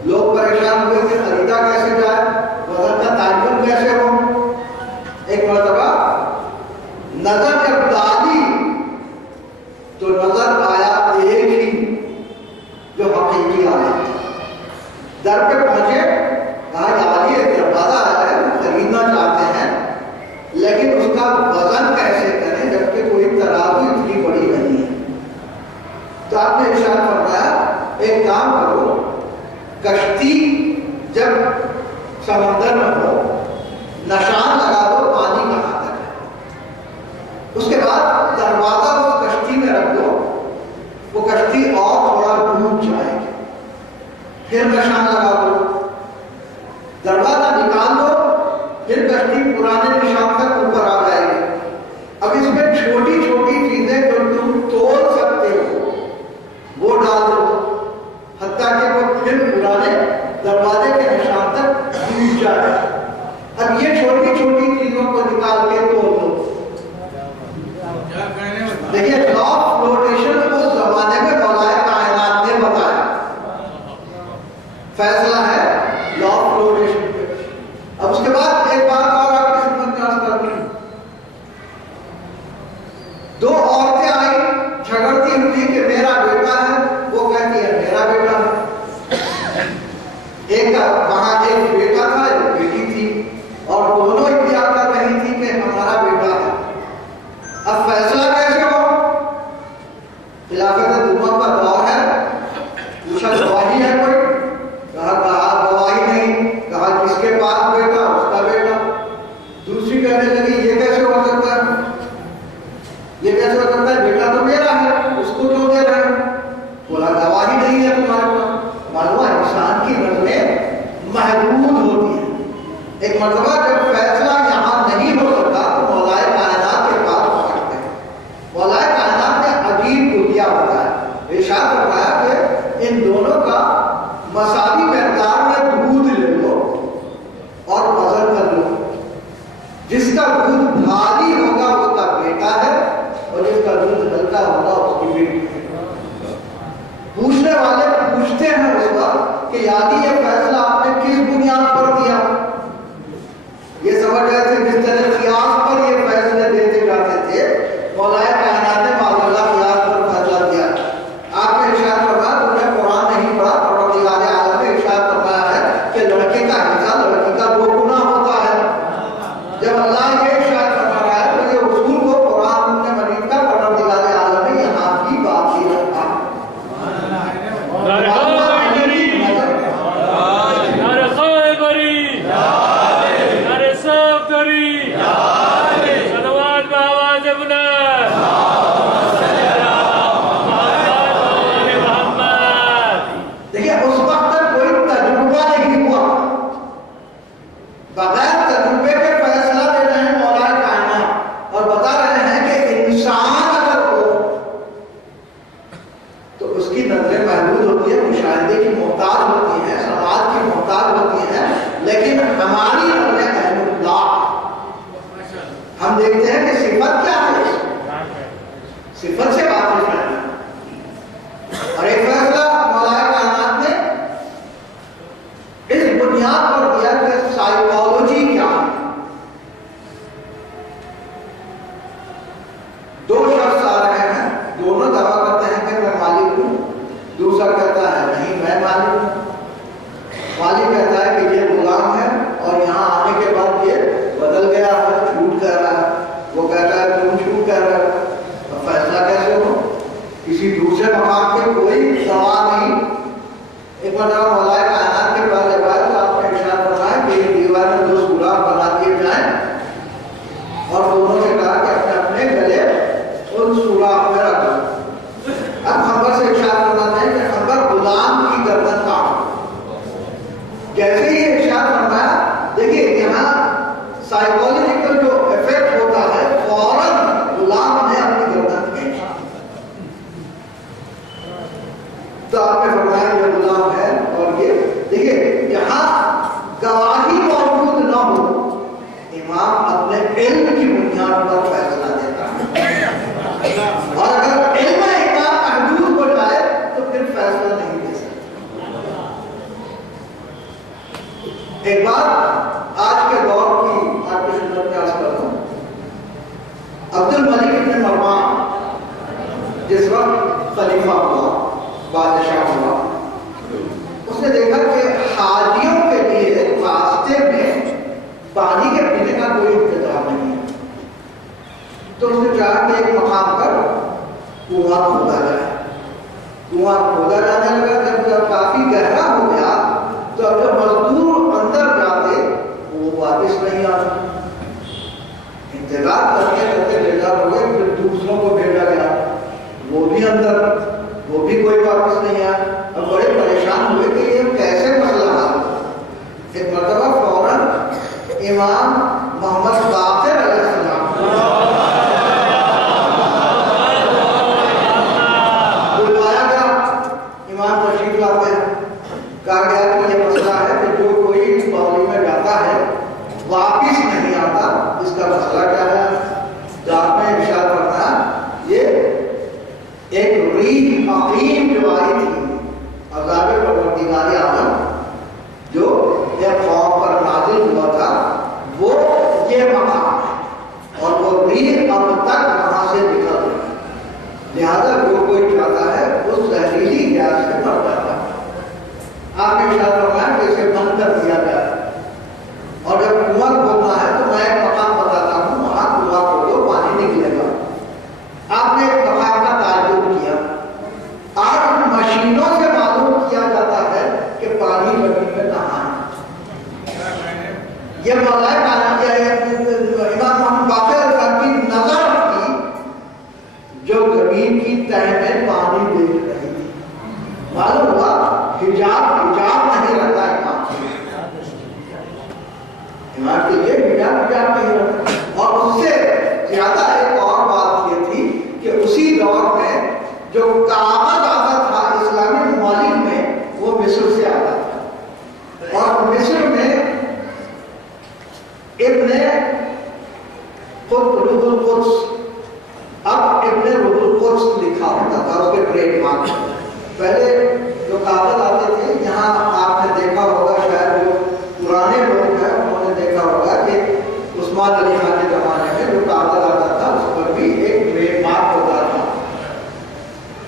لوگ پریشان ہوئے کہ خریدا کیسے جائے, وزن کا تعین کیسے ہو. ایک مرتبہ در پہ پہنچے، کہا یا علی ایک دروازہ ہے خریدنا چاہتے ہیں، لیکن اس کا وزن کیسے کریں جبکہ کوئی ترازو اتنی بڑی نہیں ہے۔ تو آپ نے ارشاد فرمایا ایک کام کرو، کشتی جب سمندر میں ہو نشان لگا دو پانی کہاں تک ہے، اس کے بعد دروازہ اس کشتی میں رکھ دو، وہ کشتی اور تھوڑا ڈوب جائے گی، پھر نشان لگا دو، دروازہ نکال دو، پھر کشتی پرانے نشان تک اوپر آ جائے گی۔ اب اس میں چھوٹی چھوٹی چیزیں جو تم توڑ سکتے ہو وہ ڈال دو، حتیٰ کہ وہ پھر پرانے دروازے کے نشان تک ڈوب جائے۔ اب یہ چھوٹی چھوٹی چیزوں کو نکال کے توڑ دو۔ دیکھیے لا آف فلوٹیشن اس زمانے میں مولا کائنات نے بتایا، فیصلہ ہے لا آف فلوٹیشن پہ۔ اب اس کے بعد ایک بات اور آپ کی خدمت میں عرض کرتا ہوں، دو عورتیں آئی جھگڑتی ہوئی کہ میرا بیٹا ہے، وہ کہتی ہے میرا بیٹا ہے۔ ایک کا وہاں ایک بیٹا تھا ایک بیٹی تھی، اور دونوں ادعا کر رہی تھی کہ ہمارا بیٹا ہے۔ اب فیصلہ کیسے ہو؟ خلافت دوما کا دور ہے، پوچھا گواہی ہے کوئی؟ کہا گواہی نہیں۔ کہا کس کے پاس بیٹا؟ اس کا بیٹا۔ دوسری کہنے لگی یہ کیسے ہو سکتا ہے، یہ کیسے ہو سکتا ہے، بیٹا تو میرا ہے، اس کو کیوں دے رہے ہیں؟ بولا گواہی نہیں ہے تمہارے پاس۔ معلوم ہے انسان کی نظریں محدود ہوتی ہیں۔ ایک مرتبہ جب فیصلہ یہاں نہیں ہو سکتا تو مولا کائنات کے پاس پہنچتے ہیں۔ مولا کائنات نے عجیب دنیا بتایا، ارشاد فرمایا کہ ان دونوں کا مساوی مقدار میں دودھ لے لو اور وزن کر لو، جس کا دودھ بھاری ہوگا اس کا بیٹا ہے اور جس کا دودھ ہلکا ہوگا اس کی بیٹی ہے۔ پوچھنے والے پوچھتے ہیں اس وقت کہ یادی یہ فیصلہ آپ نے کس بنیاد پر دیا؟ یہ سمجھ رہے تھے جس طرح قیاس پر یہ فیصلے دیتے جاتے تھے، مولا کائنات نے معاذ اللہ قیاس پر فیصلہ دیا۔ آپ نے ارشاد فرمایا، تم نے قرآن نہیں پڑھا، پروردگار عالم نے ارشاد فرمایا ہے کہ لڑکے کا حصہ لڑکی کا 2 گنا ہوتا ہے۔ جب اللہ یہ ارشاد فرما رہا ہے تو یہ اصول کو قرآن مجید کا پروردگار عالم نے یہاں بھی باقی رکھا۔ دیکھیے اس وقت تک کوئی تجربہ نہیں ہوا، بغیر تجربے کے فیصلہ دے رہے ہیں مولا کائنات، اور بتا رہے ہیں کہ انسان اگر ہو تو اس کی نظریں محدود ہوتی ہے، مشاہدے کی محتاج ہوتی ہیں، سماج کی محتاج ہوتی ہیں، لیکن ہماری نظریں اہل اللہ، ہم دیکھتے ہیں کہ صفت کیا ہے، صفت سے واقف ہے۔ اور ایک فیصلہ مولا کائنات نے اس بنیاد پر دیا کہ سائیکالوجی کیا ہے۔ 2 شخص آ رہے ہیں، دونوں دعویٰ کرتے ہیں کہ میں مالک ہوں، دوسرا کہتا ہے نہیں میں مالک ہوں۔ مالک کہتا ہے کہ یہ غلام ہے اور یہاں آنے کے بعد یہ بدل گیا ہے، جھوٹ کہہ رہا ہے۔ وہ کہتا ہے تم جھوٹ کہہ رہے ہو، تو فیصلہ کیسے ہو؟ کسی دوسرے مقام پہ کوئی سوال نہیں۔ ایک مرتبہ مولا کائنات کے پاس روایت آپ نے ارشاد فرمایا کہ یہ دیوار میں 2 سوراخ بنا دیے جائیں، اور دونوں سے کہا کہ اپنے اپنے گلے ان سوراخ میں رکھ دو۔ اب خبر سے ارشاد فرماتے ہیں کہ خبر غلام کی گردن کاٹو۔ جیسے ہی ارشاد فرمایا، دیکھیے یہاں سائیکولوجیکل جو افیکٹ ہوتا ہے، فوراً غلام نے اپنی گردن کھینچا۔ تو آپ نے فرمایا یہ غلام ہے، اور یہ دیکھیے یہاں گواہی موجود نہ ہو، امام اپنے علم کی بنیاد پر فیصلہ دیتا ہے، اور اگر علم امام محدود ہو جائے تو پھر فیصلہ نہیں دے سکتا۔ ایک بات آج کے دور کی آپ کی خدمت میں عرض کرتا ہوں، عبد الملک ابن مروان جس وقت خلیفہ ہوا، بادشاہ ہوا، اس نے دیکھا کہ یہ مولا کائنات امام محمد باقر صاحب کی نظر تھی جو زمین کی تہ میں پانی دیکھ رہی تھی. معلوم ہوا حجاب نہیں رہتا امام کے لیے حجاب نہیں رہتا. اور اس سے زیادہ ایک اور بات یہ تھی کہ اسی دور میں جو کاغذ آتا تھا اسلامی ممالک میں وہ مصر سے آتا تھا. اور مصر میں ابن روح القدس ابن روح القدس لکھا ہوتا تھا اس کے ٹریڈ مارک. پہلے جو کاغذ آتے تھے یہاں آپ نے دیکھا ہوگا شاید جو پرانے لوگ ہیں انہوں نے دیکھا ہوگا کہ عثمان علی خان کے زمانے میں جو کاغذ آتا تھا اس پر بھی ایک ٹریڈ مارک ہوتا تھا.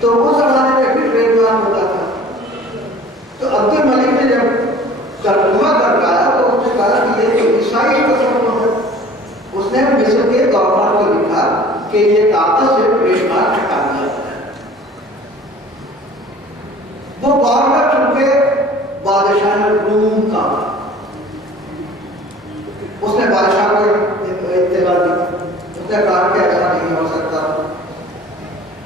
تو اس زمانے میں بھی ٹریڈ مارک ہوتا تھا. تو عبد الملک نے جب ترجمہ کروایا تو اس نے کہا کہ یہ تو عیسائی تصور ہے. اس نے مصر کے گورنر کو لکھا کہ یہ کاغذ سے ٹریڈ مارک ہٹا دیا. وہ گورنر چونکہ بادشاہ روم کا اس نے بادشاہ کو اطلاع دی. اس نے کہا کہ ایسا نہیں ہو سکتا.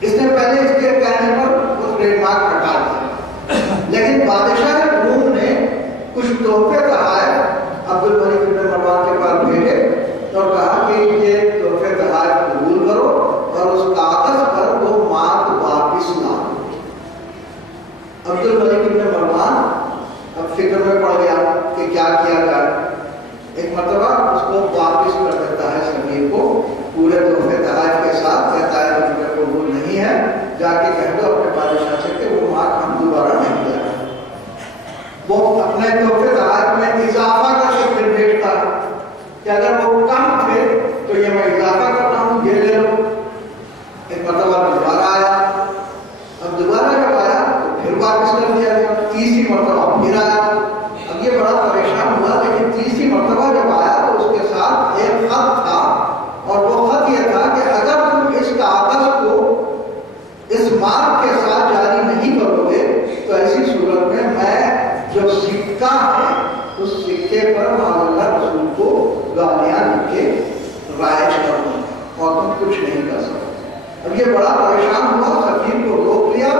اس نے پہلے اس کے کہنے پر وہ ٹریڈ مارک ہٹا دیا. لیکن بادشاہ روم نے کچھ تحفے تحائف عبد الملک بن مروان کے پاس بھیجے اور کہا کہ یہ تحفے تحائف قبول کرو اور اس کاغذ پر وہ مارک واپس لا. عبد الملک بن مروان اب فکر میں پڑ گیا کہ کیا کیا جائے. ایک مرتبہ اس کو واپس کر دیتا ہے سمیر کو پورے تحفے تحائف کے ساتھ. کہتا ہے مجھے قبول نہیں ہے, جا کے کہہ دو اپنے بادشاہ سے کہ وہ مارک ہم دوبارہ نہیں لے آئے. وہ اپنے تحفے تحائف میں اضافہ کر کے پھر بھیجتا ہے کہ اگر وہ کم تھے تو یہ میں اضافہ کرتا ہوں, یہ لے لو. ایک مرتبہ دوبارہ آیا. اب دوبارہ جب آیا تو پھر واپس کر دیا گیا. تیسری مرتبہ پھر آیا. اب یہ بڑا پریشان ہوا, لیکن تیسری مرتبہ جب آیا تو اس کے ساتھ ایک خط تھا اور وہ خط یہ تھا کہ اگر تم اس کاغذ کو اس مارک کے ساتھ جاری نہیں کرو گے تو ایسی صورت میں جو سکہ ہے اس سکے پر اللہ رسول کو گالیاں لکھ کے رائج کر دوں اور تم کچھ نہیں کر سکتے. اب یہ بڑا پریشان ہوا, سفیر کو روک لیا.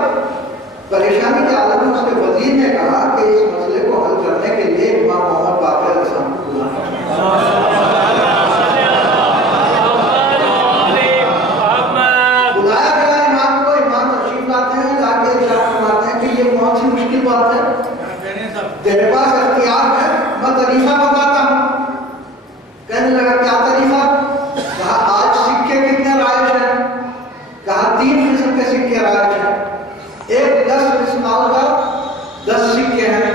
پریشانی کے عالم میں اس کے وزیر نے کہا کہ اس مسئلے کو حل کرنے کے لیے امام محمد باقر علیہ السلام کو بلایا گیا. امام کو, امام تشریف لاتے ہیں, لا کے ارشاد فرماتے ہیں کہ یہ کون سی مشکل بات ہے, تیرے پاس اختیار ہے, میں طریقہ بتاتا ہوں. کہنے لگا کیا طریقہ؟ کہا آج سکے کتنے رائج ہیں؟ کہا 3 قسم کے سکے رائج ہیں. ایک 10 مسقال کا 10 سکے ہیں,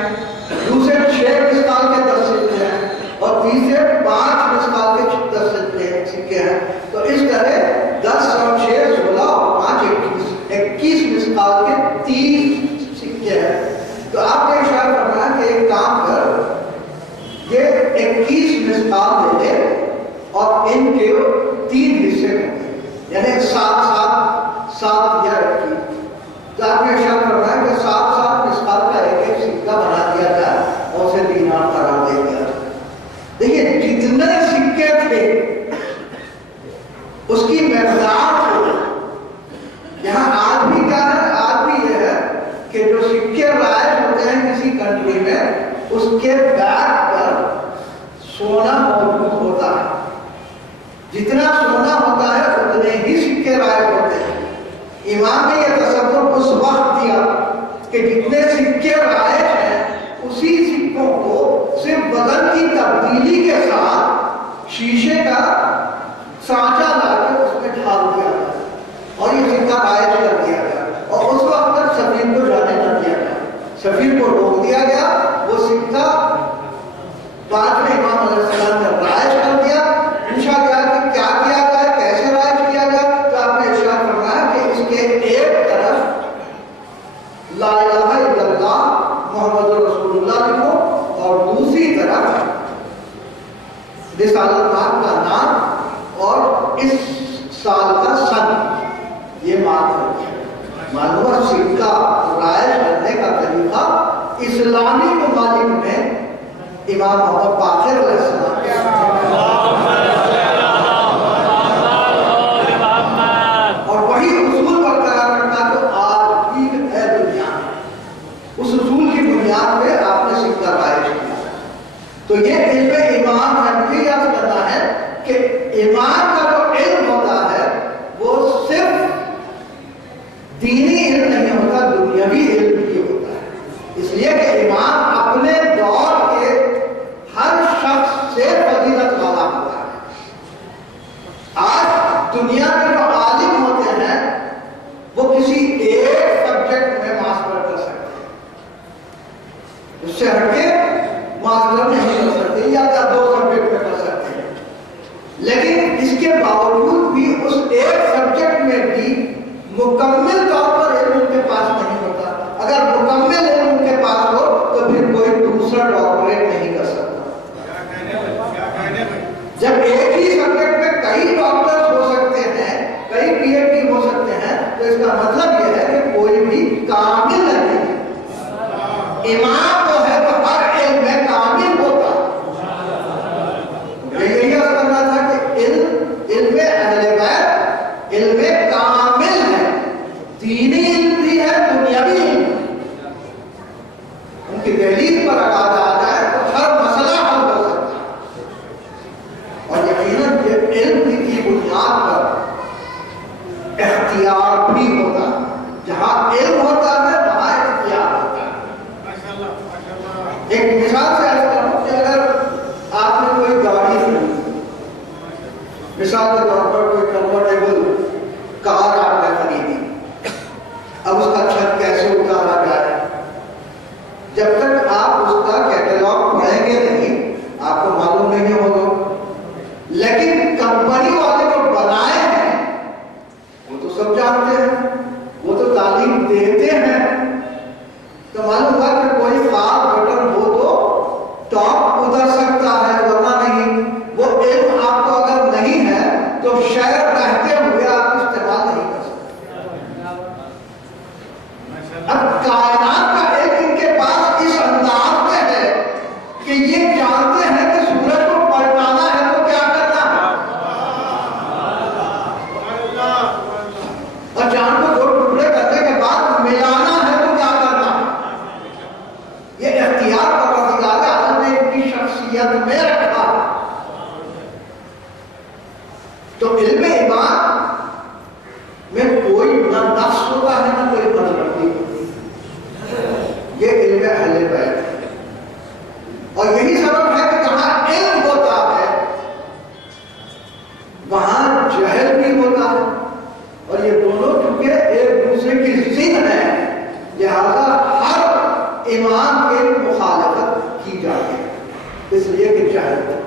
دوسرے 6 مسقال کے 10 سکے ہیں اور تیسرے 5 مسقال کے 10 سکے ہیں. تو اس طرح 10 اور 6 16 اور 5 21 مسقال کے 30 سکے ہیں. تو آپ نے اشارہ کرنا کہ ایک کام کر یہ 21 مسقال لے لے اور ان کے 3 حصے کر دیں, یعنی 7 یا 21. تو آپ نے اشارہ کرنا ہے کہ 7 مسقال کا ایک سکہ بنا دیا جائے اور اسے دینار قرار دے دیا جائے. دیکھیے جتنے سکے تھے اس کی مقدار کو یہاں آج بھی کیا ہے, آج بھی یہ ہے کہ جو سکے رائج ہوتے ہیں کسی کنٹری میں اس کے بیک پر سونا موجود ہوتا ہے. جتنا سونا ہوتا ہے اتنے ہی سکے رائج ہوتے ہیں. امام نے یہ تصور اس وقت دیا کہ جتنے سکے رائج ہیں اسی سکوں کو صرف بدن کی تبدیلی کے ساتھ شیشے کا سانچہ لا کے اس میں ڈال دیا گیا اور یہ سکہ رائج کر دیا گیا. اور اس وقت تک سفیر کو جانے نہ دیا گیا, سفیر کو روک دیا گیا. وہ سکہ بعد میں امام علیہ السلام نے رائج کر دیا. پوچھا گیا کہ کیا کیا جائے, کیسے رائج کیا جائے؟ تو آپ نے ارشاد فرمایا کہ اس کے ایک طرف لا الہ الا اللہ محمد رسول اللہ لکھو اور دوسری طرف رسالت پاک کا نام اور اس سال کا سن یہ معلومہ سکہ رائج کرنے کا طریقہ اسلامی ممالک میں امام محمد باقر علیہ السلام تو یہ علم ایمان ہے. مجھے یاد کرنا ہے کہ ایمان کا جو علم ہوتا ہے وہ صرف دینی علم نہیں ہوتا، دنیاوی علم بھی ہوتا ہے. اس لیے کہ ایمان اپنے دور کے ہر شخص سے فضیلت والا ہوتا ہے. آج دنیا میں جو عالم ہوتے ہیں وہ کسی ایک سبجیکٹ میں ماسٹر کر سکتے ہیں، اس سے ہٹ کے ماسٹر نہیں کر سکتے، یا 2 سبجیکٹ میں کر سکتے ہیں. لیکن اس کے باوجود بھی اس ایک سبجیکٹ میں بھی مکمل طور پر علم ان کے پاس نہیں ہوتا. اگر مکمل علم ان کے پاس ہو تو پھر کوئی دوسرا ڈاکٹریٹ نہیں کر سکتا. جب ایک ہی سبجیکٹ میں کئی ڈاکٹرز ہو سکتے ہیں، کئی پی ایچ ڈی ہو سکتے ہیں، تو اس کا مطلب یہ ہے کہ کوئی بھی کامل نہیں ہے. ایمان تو ہے تو ہر علم میں کامل ہوتا. یہی عرض کرنا تھا کہ علم اہل بیت علم کامل ہے، دینی علم بھی ہے، دنیاوی علم. ان کی دہلیز پر اگر آ جائے تو ہر مسئلہ حل ہو سکتا ہے. اور یقیناً یہ علم کی بنیاد پر اختیار بھی ہوتا ہے. جہاں علم ہوتا ہے وہاں اختیار ہوتا ہے. ایک مثال سے عرض کروں کہ اگر آپ نے کوئی گاڑی خریدی، مثال کے طور پر کوئی کنورٹیبل کار آپ نے خریدی، اب اس کا چھت کیسے اتارا جائے، جب تک آپ اس کا کیٹلاگ پڑھیں گے نہیں آپ کو معلوم نہیں ہوگا. لیکن کمپنی والے جو بنائے ہیں وہ تو سب جانتے ہیں، وہ تو تعلیم دیتے ہیں. تو معلوم ہوا کہ کوئی خاص بٹن ہو تو ٹاپ اتر سکتا ہے، ورنہ نہیں. وہ علم آپ کو اگر نہیں ہے تو شہر رہتے ہوئے آپ استعمال نہیں کر سکتے. اب کائنات کا علم ان کے پاس اس انداز میں ہے کہ یہ جانتے ہیں کہ سورج کو پلٹانا ہے تو کیا کرنا ہے، اور چاند کو 2 ٹکڑے کرنے کے بعد ملانا ہے تو کیا کرنا ہے. یہ اختیار پروردگار عالم نے ان کی شخصیت میں رکھا. تو علم ایمان میں کوئی نہ نقص ہوتا ہے نہ کوئی بدغلطی ہوتی ہے. یہ علم اہل بیت ہے. اور یہی سبب ہے کہ جہاں علم ہوتا ہے وہاں جہل بھی ہوتا ہے. اور یہ دونوں چونکہ ایک دوسرے کی ضد ہیں، لہذا ہر ایمان کے مخالفت کی جاتی ہے، اس لیے کہ جہل ہے.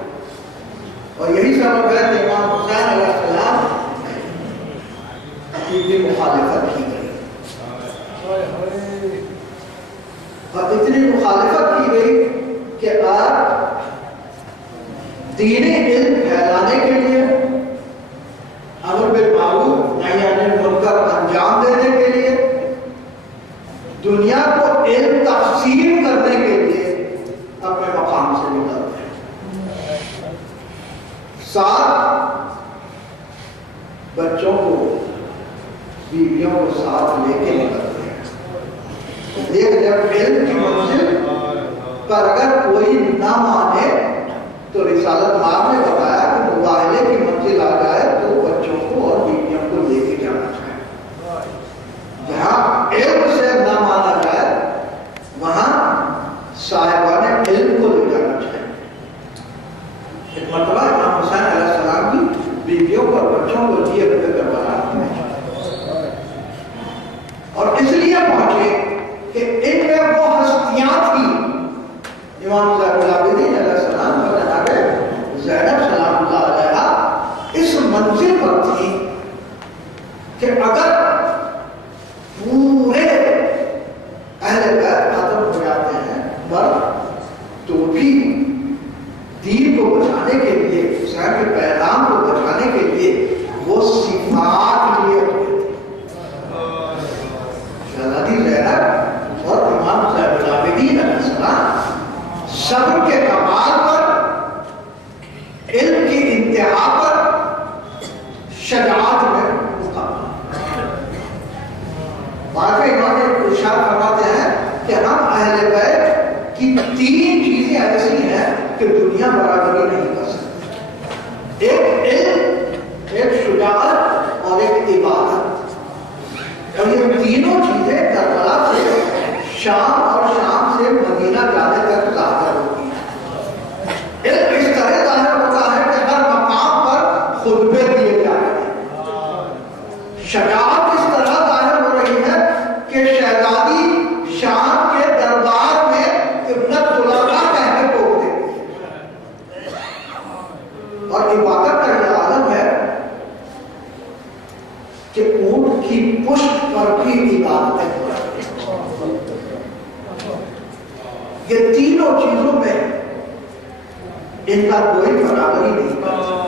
اور یہی سبب ہے کہ امام حسین علیہ السلام کی مخالفت کی گئی. اور اتنی مخالفت کی گئی کہ آپ دینی علم پھیلانے کے لیے، امر بالمعروف نہی عن المنکر انجام دینے کے لیے، دنیا کو علم تقسیم کرنے کے لیے اپنے مقام سے نکلتے ہیں. ساتھ بچوں کو، بیویوں کو ساتھ لے کے نکلتے ہیں. ایک جب علم کی منزل پر اگر کوئی نہ مانے تو رسالت ماں نے بتایا کہ مباہلے کی منزل آ جائے تو بچوں کو اور بیویوں کو لے کے جانا چاہیے. جہاں علم سے نہ مانا جائے وہاں صاحبان علم کو لے جانا چاہیے. ایک مرتبہ امام حسین علیہ السلام کی بیویوں کو اور بچوں کو لیے ہوئے کروانا اور اس لیے پہنچے کہ ان میں وہ ہستیاں تھیں امام زین العابدین علیہ السلام اور جناب زینب سلام اللہ علیہا اس منزل پر تھی کہ اگر پورے اہل بیت ختم ہو جاتے ہیں پر تو بھی دین کو بچانے کے لیے، حسین کے پیغام کو بچانے کے لیے وہ صفات لیے ہوئے تھے. شہزادی زینب اور امام زین العابدین علیہ السلام صبر کے کمال پر، علم کی انتہا پر، شجاعت میں مقابلہ. واقعی امام ارشاد فرماتے ہیں کہ ہم اہل بیت کی 3 چیزیں ایسی ہیں کہ کہ دنیا برابری نہیں کر سکتی. ایک علم، ایک شجاعت اور ایک عبادت، اور یہ تینوں چیزیں کربلا سے شام اور شام سے مدینہ جانے تک ظاہر ہوتی ہیں. علم اس طرح ظاہر ہوتا ہے کہ ہر مقام پر خطبے دیے جا رہے ہیں. شجاعت اس طرح ظاہر ہو رہی ہے کہ شہزادی شام کے دربار میں ابنت طلباء کہہ کے ٹوک دیتی ہے. اور عبادت کا یہ عالم ہے کہ اونٹ کی پشت پر بھی عبادتیں ہو رہی ہیں. یہ تینوں چیزوں میں ان کا کوئی برابری نہیں.